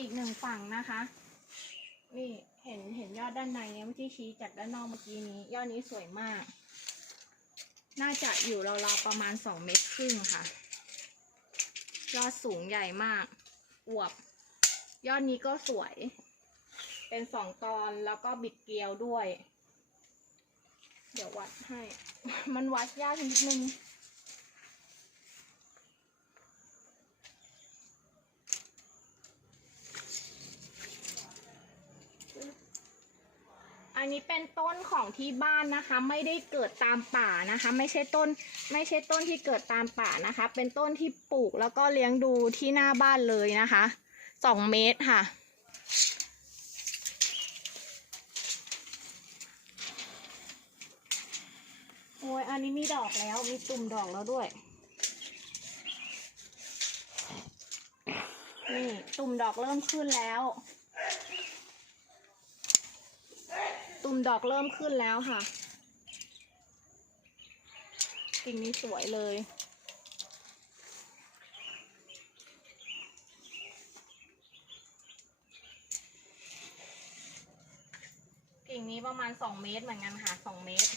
อีกหนึ่งฝั่งนะคะ นี่เห็นเห็นยอดด้านในเนี่ยเมื่อกี้ชี้จากด้านนอกเมื่อกี้นี้ ยอดนี้สวยมาก น่าจะอยู่ราวๆประมาณสองเมตรครึ่งค่ะ ยอดสูงใหญ่มาก อวบ ยอดนี้ก็สวย เป็นสองตอนแล้วก็บิดเกลียวด้วย เดี๋ยววัดให้ มันวัดยากนิดนึง อันนี้เป็นต้นของที่บ้านนะคะ ไม่ได้เกิดตามป่านะคะ ไม่ใช่ต้น ไม่ใช่ต้นที่เกิดตามป่านะคะ เป็นต้นที่ปลูกแล้วก็เลี้ยงดูที่หน้าบ้านเลยนะคะสองเมตรค่ะ โอ้ยอันนี้มีดอกแล้วมีตุ่มดอกแล้วด้วย นี่ตุ่มดอกเริ่มขึ้นแล้ว ตุ่มดอกเริ่มขึ้นแล้วค่ะ กิ่งนี้สวยเลย กิ่งนี้ประมาณสองเมตรเหมือนกันค่ะสองเมตร